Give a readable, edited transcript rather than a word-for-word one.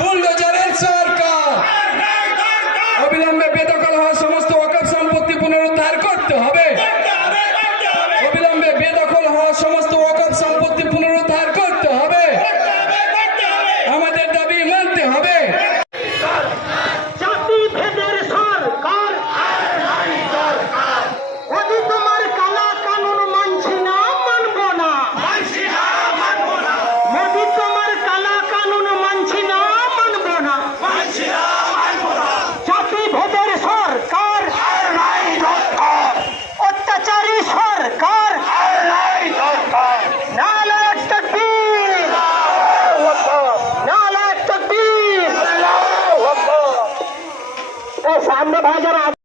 বুলডোজারের সরকার। অবিলম্বে বেদখল হওয়া সমস্ত ওয়াকফ সম্পত্তি পুনরুদ্ধার করতে হবে। অবিলম্বে বেদখল হওয়া সমস্ত ওয়াকফ সম্পত্তি পুনরুদ্ধার করতে হবে। আমাদের দাবি মানতে হবে। सामने भाई जरा